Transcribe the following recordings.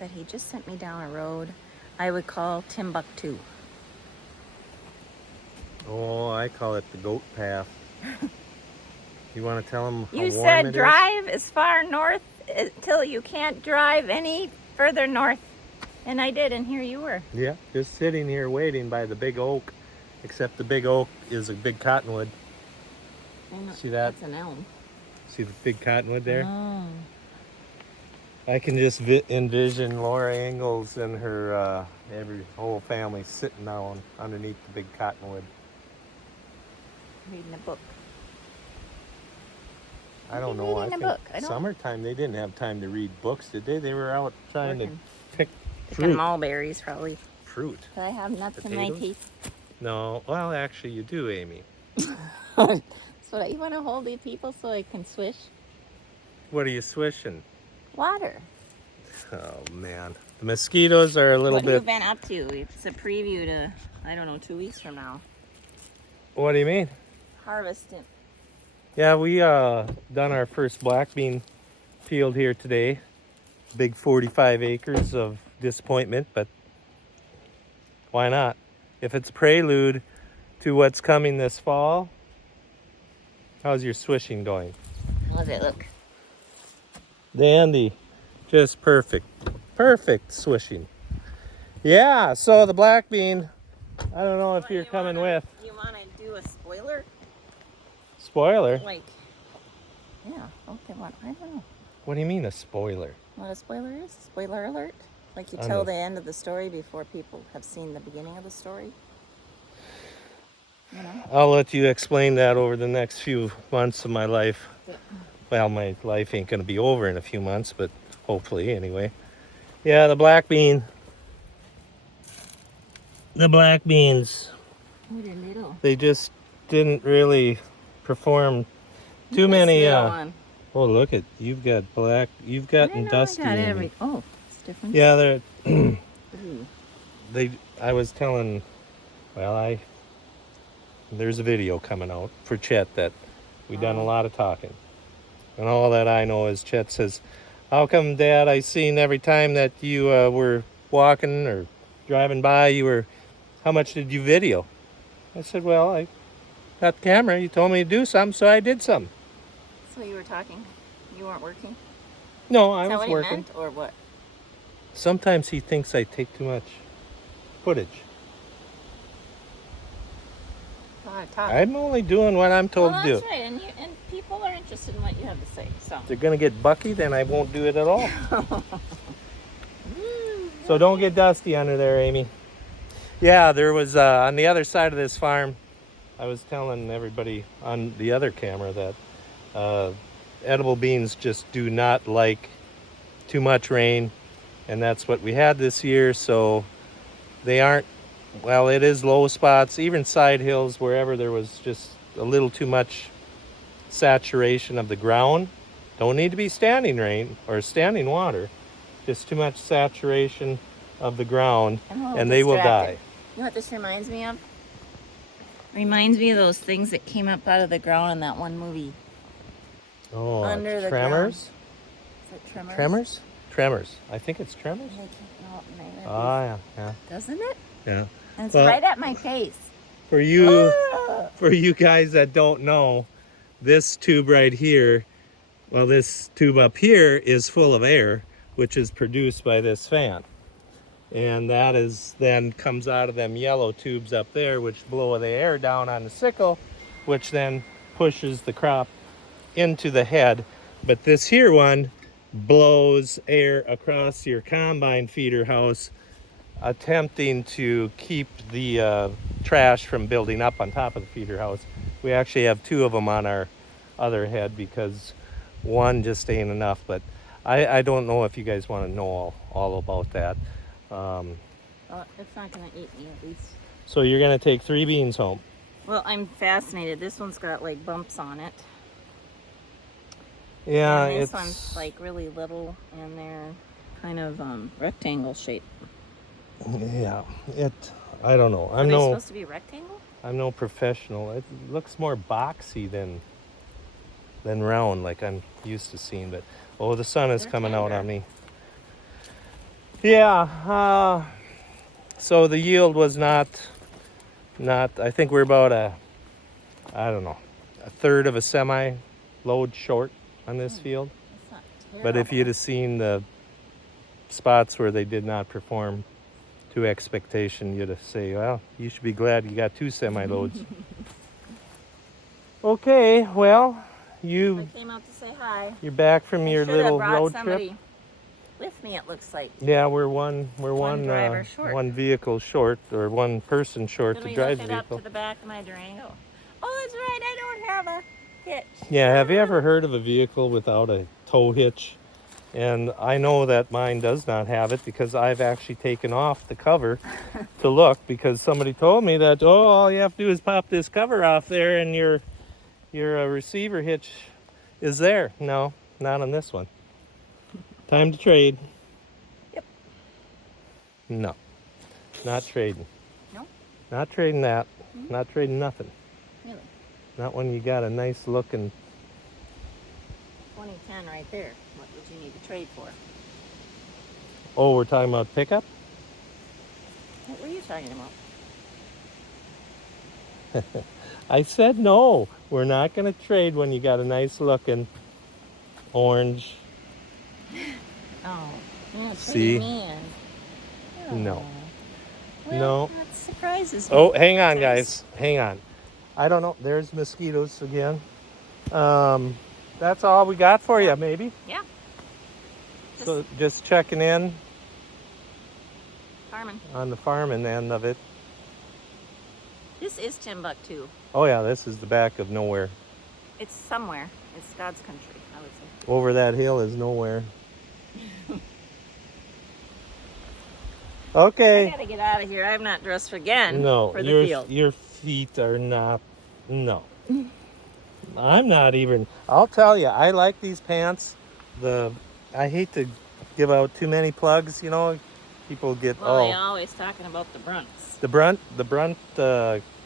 that he just sent me down a road I would call Timbuktu. Oh, I call it the goat path. You want to tell them how You warm said it drive as far north until you can't drive any further north. And I did, and here you were. is? Yeah, just sitting here waiting by the big oak, except the big oak is a big cottonwood. See that? That's an elm. See the big cottonwood there? Oh. I can just envision Laura Ingalls and her whole family sitting down underneath the big cottonwood. Reading a book. I don't know. I think summertime they didn't have time to read books, did they? They were out trying to pick fruit. Mulberries, probably. Fruit. Do I have nuts in my teeth? No. Well, actually, you do, Amy. So you want to hold the people so I can swish? What are you swishing? Water. Oh, man. The mosquitoes are a little What bit... have you been up to? It's a preview to, I don't know, 2 weeks from now. What do you mean? Harvesting. Yeah, we done our first black bean field here today. Big 45 acres of disappointment, but why not? If it's prelude to what's coming this fall, how's your swishing going? How's it look? Dandy. Just perfect. Perfect swishing. Yeah, so the black bean, I don't know if you're coming with. You want to do a spoiler? Spoiler? Like, yeah, okay, what? I don't know. What do you mean a spoiler? What a spoiler is? Spoiler alert? Like you I tell know. the end of the story before people have seen the beginning of the story? You know? I'll let you explain that over the next few months of my life. Well, my life ain't going to be over in a few months, but hopefully anyway. Yeah, the black bean. The black beans. Oh, they're little. They just didn't really perform too many. Oh, look at you've got black. You've gotten dusty. Oh, it's different. Yeah, they're. I was telling. Well, there's a video coming out for Chet that we done a lot of talking, and all that I know is Chet says, "How come, Dad? I seen every time that you were walking or driving by, you were. How much did you video?" I said, "Well, I got the camera. You told me to do something, so I did something." So you were talking? You weren't working? No, I was Is that what working. he meant, or what? Sometimes he thinks I take too much footage. Talk. I'm only doing what I'm told to do. That's right, and people are interested in what you have to say. So If they're gonna get bucky, then I won't do it at all. So don't get dusty under there, Amy. Yeah, there was on the other side of this farm. I was telling everybody on the other camera that edible beans just do not like too much rain, and that's what we had this year. So they aren't. Well, it is low spots, even side hills, wherever there was just a little too much saturation of the ground. Don't need to be standing rain or standing water, just too much saturation of the ground, and they will die. You know what this reminds me of? Reminds me of those things that came up out of the ground in that one movie. Oh, Under the Tremors? Is it Tremors? Tremors? Tremors. I think it's Tremors. Oh, yeah. Doesn't it? Yeah. And it's right at my face. For you guys that don't know, this tube right here, well, this tube up here is full of air, which is produced by this fan. And that is then comes out of them yellow tubes up there, which blow the air down on the sickle, which then pushes the crop into the head. But this here one blows air across your combine feeder house, attempting to keep the trash from building up on top of the feeder house. We actually have two of them on our other head because one just ain't enough. But I don't know if you guys want to know all about that. It's not going to eat me at least. So you're going to take 3 beans home. Well, I'm fascinated. This one's got like bumps on it. Yeah, and this one's like really little, and they're kind of rectangle shape. Yeah, I don't know. Are they supposed to be rectangle? I'm no professional. It looks more boxy than round, like I'm used to seeing. But the sun is coming out on me. Yeah, so the yield was not, I think we're about I don't know, a third of a semi load short on this field. That's not terrible. But if you'd have seen the spots where they did not perform to expectation, you'd have say, well, you should be glad you got 2 semi loads. Okay, well, I came out to say hi. you're back from your Should have little brought road somebody trip. with me, it looks like. Yeah, we're one driver short. one vehicle short, or one person short Should to we drive look the it up vehicle. to the back of my Durango? Oh, that's right. I don't have a hitch. Yeah, have you ever heard of a vehicle without a tow hitch? And I know that mine does not have it because I've actually taken off the cover to look, because somebody told me that, oh, all you have to do is pop this cover off there and your receiver hitch is there. No, not on this one. Time to trade. Yep. No, not trading. No? Not trading that. Not trading nothing. Really? Not when you got a nice looking. 2010 right there. What would you need to trade for? Oh, we're talking about pickup? What were you talking about? I said no. We're not going to trade when you got a nice looking orange. Oh, yeah, See? pretty man. Oh. No. Well, No. that surprises me. Oh, hang on, Nice. guys. Hang on. I don't know. There's mosquitoes again. That's all we got for you, maybe. Yeah. So just checking in Carmen. on the farming end of it. This is Timbuktu. Oh yeah, this is the back of nowhere. It's somewhere. It's God's country, I would say. Over that hill is nowhere. Okay. I gotta get out of here. I'm not dressed again No, for the field. your feet are not. No, I'm not even. I'll tell you, I like these pants. I hate to give out too many plugs. You know, people get Well, they're always talking about the brunts. the brunt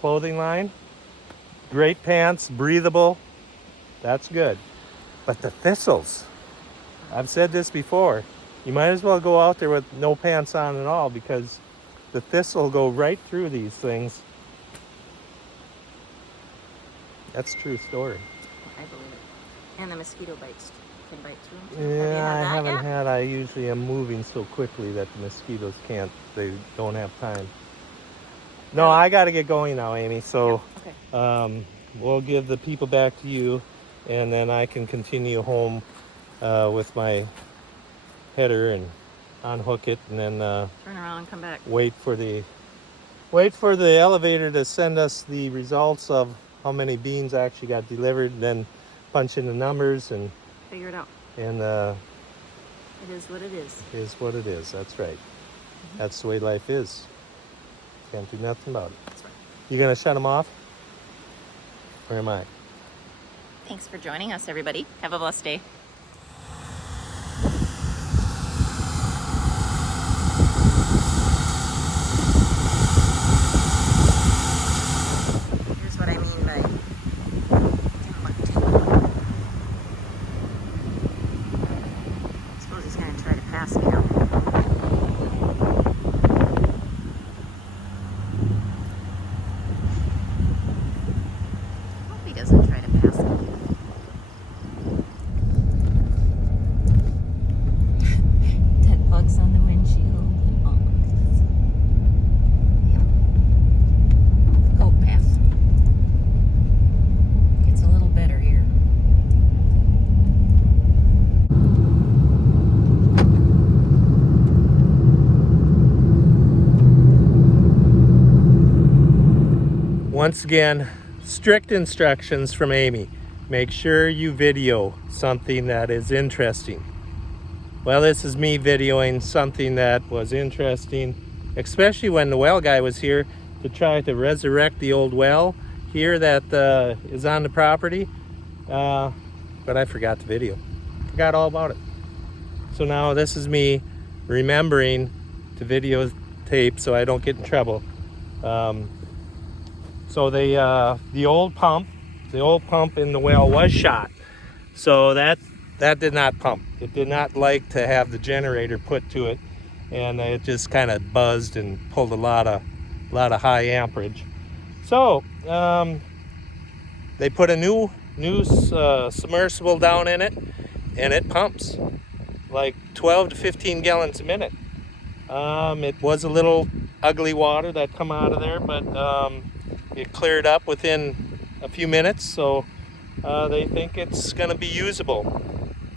clothing line. Great pants, breathable. That's good. But the thistles. I've said this before. You might as well go out there with no pants on at all, because the thistle will go right through these things. That's a true story. I believe it. And the mosquito bites can bite through them. Yeah, I haven't yet? had. I usually am moving so quickly that the mosquitoes can't. They don't have time. No, I got to get going now, Amy. So Okay. we'll give the people back to you, and then I can continue home with my header and unhook it, and then Turn around and come back. wait for the elevator to send us the results of how many beans actually got delivered, and then punch in the numbers and Figure it out. and It is what it is. is what it is. That's right. That's the way life is. Can't do nothing about it. That's right. You gonna shut them off? Or am I? Thanks for joining us, everybody. Have a blessed day. Here's what I mean by Timbuktu. I suppose he's going to try to pass me now. Hope he doesn't try to pass me. Dead bugs on the windshield. Oh, yep. Goat path. Gets a little better here. Once again, strict instructions from Amy. Make sure you video something that is interesting. Well, this is me videoing something that was interesting, especially when the well guy was here to try to resurrect the old well here that is on the property. But I forgot the video. Forgot all about it. So now this is me remembering to videotape so I don't get in trouble. So the old pump in the well was shot. So that did not pump. It did not like to have the generator put to it. and it just kind of buzzed and pulled a lot of high amperage. So they put a new submersible down in it, and it pumps like 12 to 15 gallons a minute. It was a little ugly water that come out of there, but it cleared up within a few minutes, so they think it's going to be usable.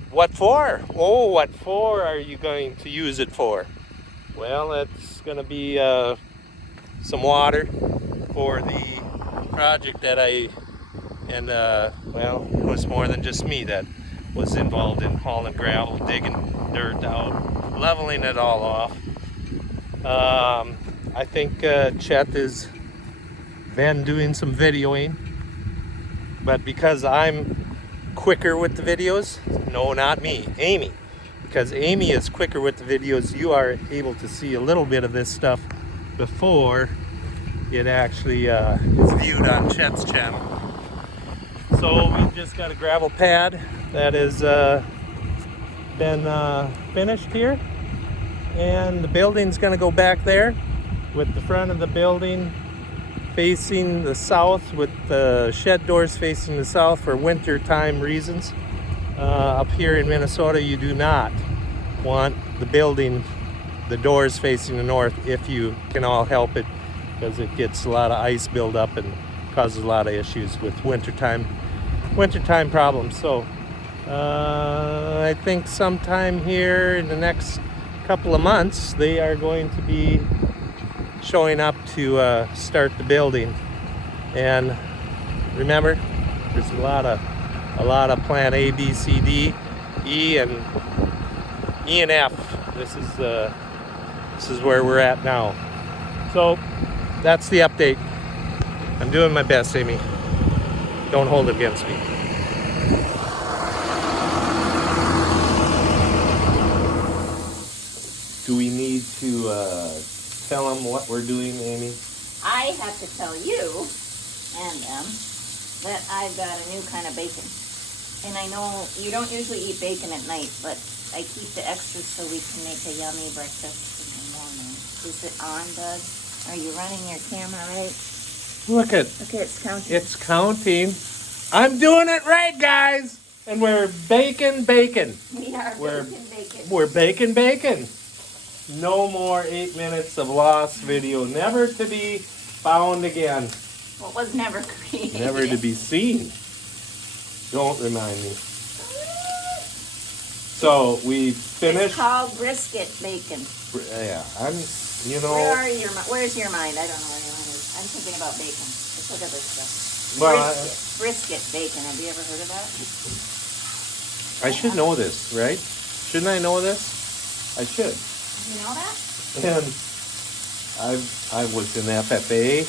What for? Oh, what for are you going to use it for? Well, it's going to be some water for the project that well, it was more than just me that was involved in hauling gravel, digging dirt out, leveling it all off. I think Chet has been doing some videoing, but because I'm quicker with the videos, no, not me, Amy. Because Amy is quicker with the videos, you are able to see a little bit of this stuff before it actually is viewed on Chet's channel. So we just got a gravel pad that has been finished here, and the building's going to go back there with the front of the building facing the south, with the shed doors facing the south for winter time reasons. Up here in Minnesota, you do not want the building, the doors facing the north, if you can all help it, because it gets a lot of ice buildup and causes a lot of issues with wintertime problems. So I think sometime here in the next couple of months they are going to be showing up to start the building. And remember, there's a lot of plan A, B, C, D, E, and F. This is where we're at now. So that's the update. I'm doing my best, Amy. Don't hold it against me. Do we need to tell them what we're doing, Amy? I have to tell you and them that I've got a new kind of bacon. And I know you don't usually eat bacon at night, but I keep the extras so we can make a yummy breakfast in the morning. Is it on, Doug? Are you running your camera right? Look, it's counting. It's counting. I'm doing it right, guys. And we're baking bacon. We are baking bacon. We're baking bacon. No more 8 minutes of lost video. Never to be found again. What was never created. Never to be seen. Don't remind me. So we finished. It's called brisket bacon. Yeah, Where's your mind? I don't know where your mind is. I'm thinking about bacon. Let's look at this stuff. Well, brisket bacon. Have you ever heard of that? I should know this, right? Shouldn't I know this? I should. You know that? And I was in FFA.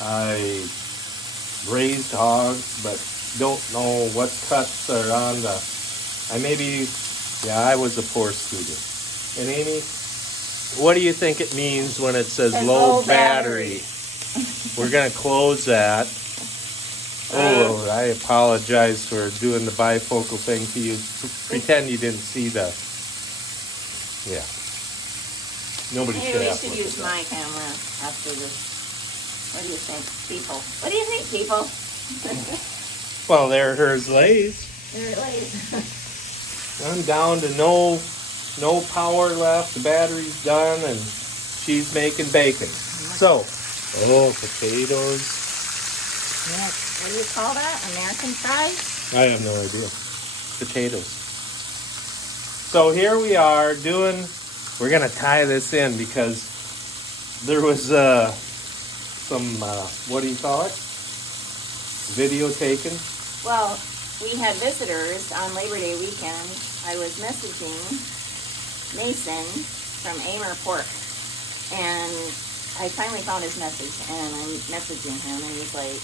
I raised hogs, but don't know what cuts are on the. I was a poor student. And Amy, what do you think it means when it says low battery? We're gonna close that. Oh, I apologize for doing the bifocal thing to you. Pretend you didn't see the. Yeah. Nobody should have. We should use my camera after this. What do you think, people? What do you think, people? Well, there hers lays. There it lays. I'm down to no power left. The battery's done, and she's making bacon. So, potatoes. Yeah, what do you call that? American fries? I have no idea. Potatoes. So here we are doing. We're gonna tie this in because there was some what do you call it? Video taken. Well, we had visitors on Labor Day weekend. I was messaging Mason from Amer Pork, and I finally found his message, and I'm messaging him, and he's like,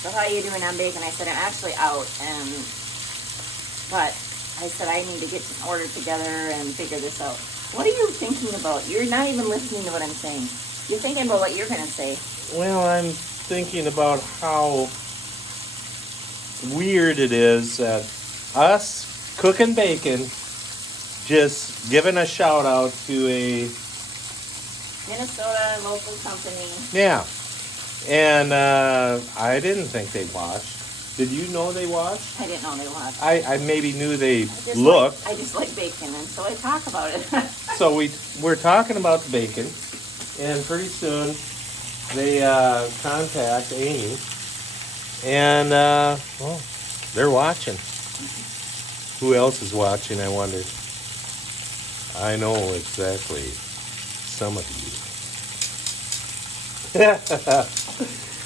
"So how are you doing on bacon?" I said, "I'm actually out, but I said I need to get an order together and figure this out." What are you thinking about? You're not even listening to what I'm saying. You're thinking about what you're gonna say. Well, I'm thinking about how weird it is that us cooking bacon just giving a shout out to a Minnesota local company. yeah, and I didn't think they watched. Did you know they watched? I didn't know they watched. I maybe knew they looked. I just like bacon, and so I talk about it. So we're talking about the bacon, and pretty soon they contact Amy, and well, they're watching. Who else is watching, I wonder? I know exactly some of you.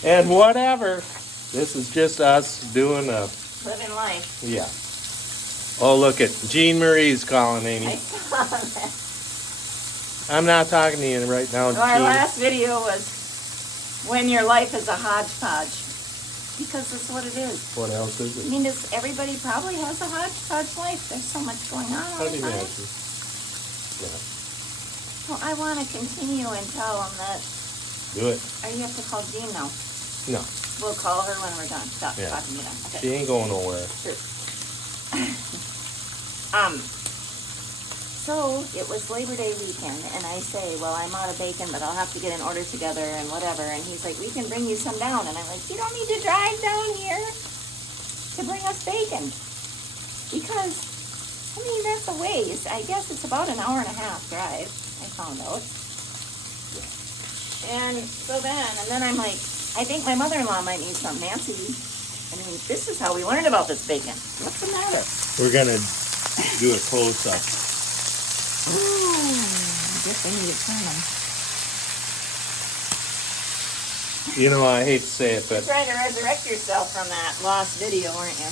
And whatever. This is just us doing a... Living life. Yeah. Oh, look at Jean Marie's calling, Amy. I saw that. I'm not talking to you right now, So our Jean. last video was when your life is a hodgepodge. Because that's what it is. What else is I it? mean, everybody probably has a hodgepodge life. There's so much going on all I'd the time. imagine. Yeah. Well, I want to continue and tell them that... Do it. Or you have to call Jean now. No. We'll call her when we're done. Stop Yeah. talking to them. Okay. She ain't going nowhere. True. So it was Labor Day weekend, and I say, well, I'm out of bacon, but I'll have to get an order together and whatever. And he's like, we can bring you some down. And I'm like, you don't need to drive down here to bring us bacon. Because, I mean, that's a ways. I guess it's about an hour and a half drive, I found out. And so then I'm like, I think my mother-in-law might need some. Nancy, I mean, this is how we learned about this bacon. What's the matter? We're going to do a close-up. Ooh, I guess I need to turn them. You know, I hate to say it, but... You're trying to resurrect yourself from that lost video, aren't you?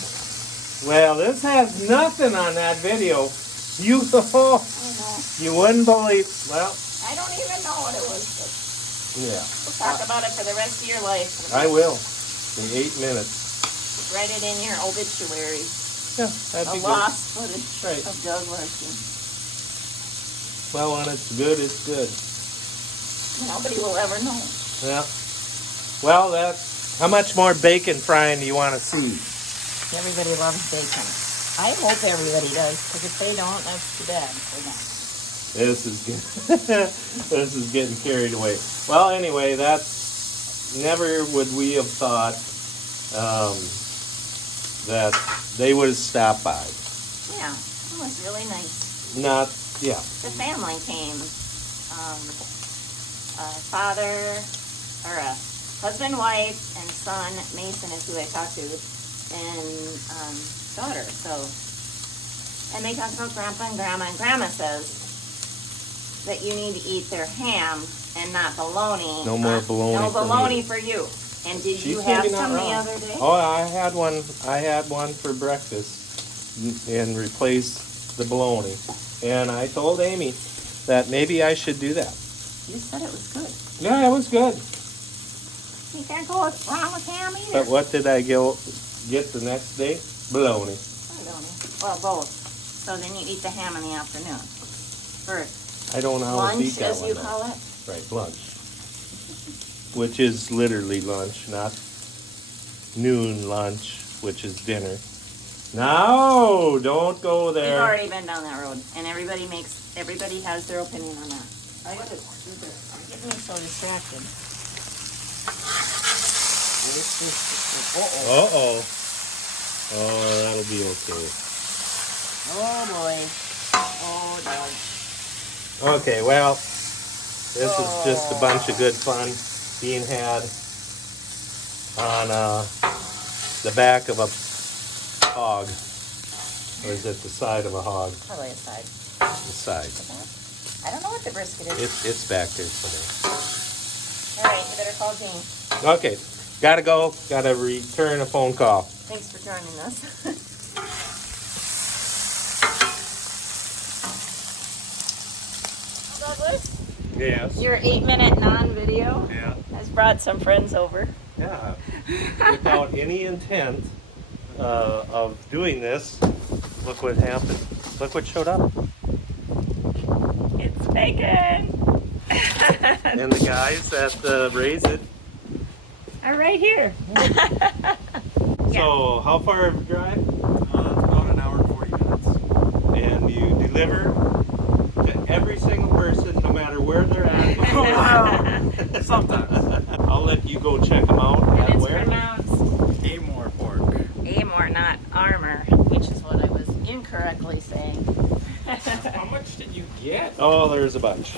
Well, this has nothing on that video. You, I know. you wouldn't believe... Well, I don't even know what it was. yeah. We'll talk about it for the rest of your life. I will. In 8 minutes. Write it in your obituary. Yeah, that'd be A good. lost footage Right. of Doug Larson. Well, when it's good, it's good. Nobody will ever know. Yeah. Well, that's... How much more bacon frying do you want to see? Everybody loves bacon. I hope everybody does, because if they don't, that's too bad for them. This is this is getting carried away. Well, anyway, that's never would we have thought that they would have stopped by. Yeah, it was really nice. Not, yeah. The family came. Father, or husband, wife, and son. Mason is who I talked to, and daughter. So, and they talked about Grandpa and Grandma, and Grandma says that you need to eat their ham and not bologna. No more bologna. No for bologna me. for you. And did you She's have maybe not some the wrong. other day? Oh, I had one. I had one for breakfast and replaced the bologna. And I told Amy that maybe I should do that. You said it was good. Yeah, it was good. You can't go wrong with ham either. But what did I get the next day? Bologna. Bologna. Well, both. So then you eat the ham in the afternoon. First. I don't always eat Lunch, that as one. you though. call it. Right, lunch. Which is literally lunch, not noon lunch, which is dinner. No, don't go We've there. already been down that road, and everybody has their opinion on that. I got it. You're getting me so distracted. Uh-oh. Uh-oh. Oh, that'll be okay. Oh, boy. Oh, Doug. Okay, well, this is just a bunch of good fun being had on the back of a hog. Or is it the side of a hog? Probably a side. The side. I don't know what the brisket is. It's back there somewhere. All right, you better call Jane. Okay, gotta go. Gotta return a phone call. Thanks for joining us. Douglas, Yes. your 8-minute non-video Yeah. has brought some friends over. Yeah. Without any intent of doing this, look what happened. Look what showed up. It's bacon! And the guys that raise it. Are right here. So, how far of a drive? It's about an hour and 40 minutes. And you deliver every single person, no matter where they're at. Wow. Sometimes. I'll let you go check them out. And At it's where? pronounced Amore pork. Amor, not armor, which is what I was incorrectly saying. How much did you get? Oh, there's a bunch.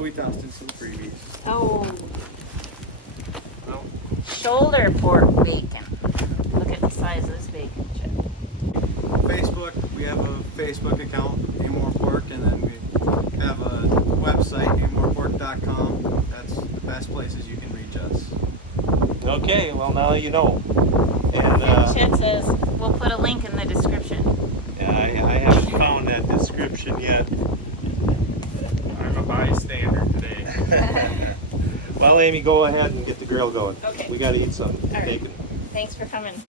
We tossed in some freebies. Oh, Well, shoulder pork bacon. Look at the size of this bacon chip. Facebook, we have a Facebook account, Amore Pork, and then we have a website, amorepork.com. That's the best places you can reach us. Okay, well now you know. And And Chet says, we'll put a link in the description. yeah, I haven't found that description yet. I'm a bystander today. Well, Amy, go ahead and get the grill going. Okay. We got to eat some right. bacon. Thanks for coming.